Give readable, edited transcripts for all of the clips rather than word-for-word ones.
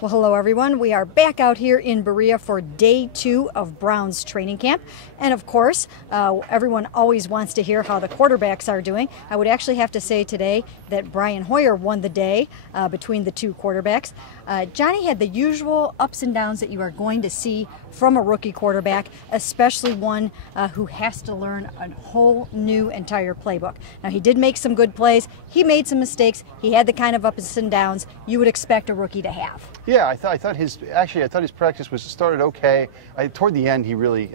Well, hello everyone. We are back out here in Berea for day 2 of Browns training camp. And of course, everyone always wants to hear how the quarterbacks are doing. I would actually have to say today that Brian Hoyer won the day between the two quarterbacks. Johnny had the usual ups and downs that you are going to see from a rookie quarterback, especially one who has to learn a whole new entire playbook. Now, he did make some good plays. He made some mistakes. He had the kind of ups and downs you would expect a rookie to have. Yeah, I thought his practice started okay. Toward the end,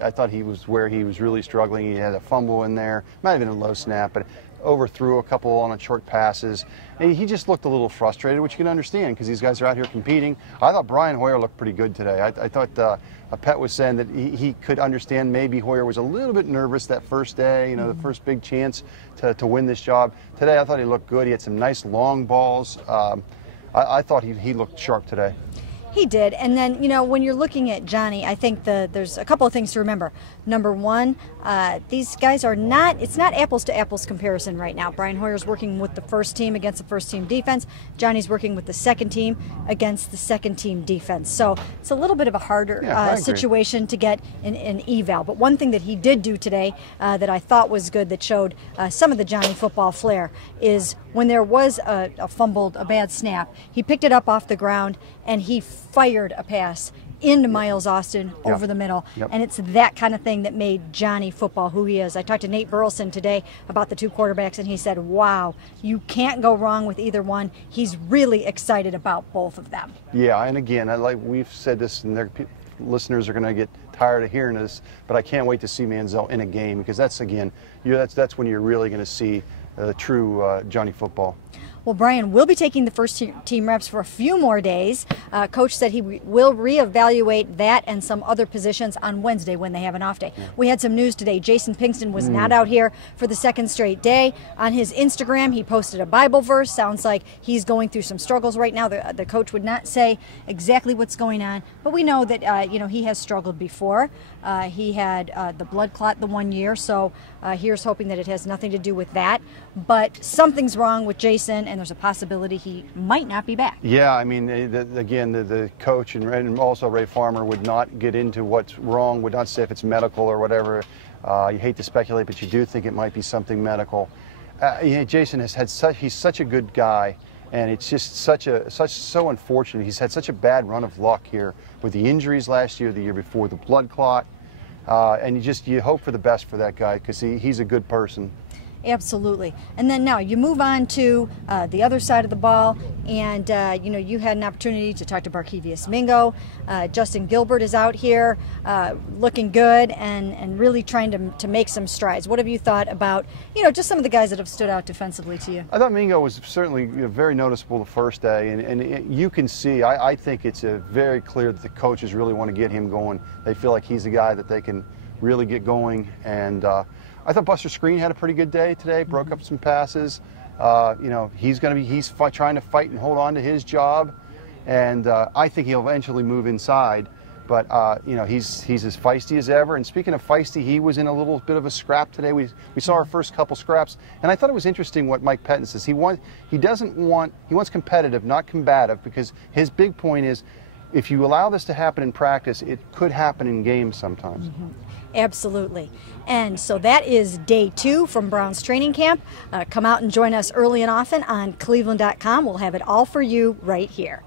I thought he was where he was really struggling. He had a fumble in there, might have been a low snap, but overthrew a couple on short passes. And he just looked a little frustrated, which you can understand because these guys are out here competing. I thought Brian Hoyer looked pretty good today. I thought Pet was saying that he could understand maybe Hoyer was a little bit nervous that first day, the first big chance to win this job. Today, I thought he looked good. He had some nice long balls. I thought he looked sharp today. He did. And then, when you're looking at Johnny, I think there's a couple of things to remember. Number one, these guys are it's not apples to apples comparison right now. Brian Hoyer's working with the first team against the first team defense. Johnny's working with the second team against the second team defense. So it's a little bit of a harder situation to get an eval. But one thing that he did do today that I thought was good that showed some of the Johnny football flair is when there was a bad snap, he picked it up off the ground and he fired a pass into Miles Austin over the middle. And it's that kind of thing that made Johnny football who he is. I talked to Nate Burleson today about the two quarterbacks, and he said, wow, you can't go wrong with either one. He's really excited about both of them. Yeah, and again, we've said this, and listeners are going to get tired of hearing this, but I can't wait to see Manziel in a game because that's when you're really going to see true Johnny football. Well, Brian will be taking the first team reps for a few more days. Coach said he will reevaluate that and some other positions on Wednesday when they have an off day. We had some news today. Jason Pinkston was not out here for the second straight day. On his Instagram, he posted a Bible verse. Sounds like he's going through some struggles right now. The coach would not say exactly what's going on, but we know that he has struggled before. He had the blood clot the 1 year, so here's hoping that it has nothing to do with that. But something's wrong with Jason, and there's a possibility he might not be back. Yeah, I mean, the coach and also Ray Farmer would not get into what's wrong, would not say if it's medical or whatever. You hate to speculate, but you do think it might be something medical. Jason he's such a good guy, and it's just so unfortunate. He's had such a bad run of luck here with the injuries last year, the year before, the blood clot, and you hope for the best for that guy because he's a good person. Absolutely. And then now you move on to the other side of the ball, and you had an opportunity to talk to Barkevius Mingo. Justin Gilbert is out here looking good and really trying to make some strides. What have you thought about just some of the guys that have stood out defensively to you? I thought Mingo was certainly very noticeable the first day, and you can see. I think it's very clear that the coaches really want to get him going. They feel like he's a guy that they can really get going, and I thought Buster Screen had a pretty good day today, broke up some passes. He's trying to fight and hold on to his job, and I think he'll eventually move inside. But he's as feisty as ever. And speaking of feisty, he was in a little bit of a scrap today. We saw our first couple scraps, and I thought it was interesting what Mike Pettin says. He wants competitive, not combative, because his big point is, if you allow this to happen in practice, it could happen in games sometimes. Absolutely. And so that is day 2 from Browns training camp. Come out and join us early and often on cleveland.com. We'll have it all for you right here.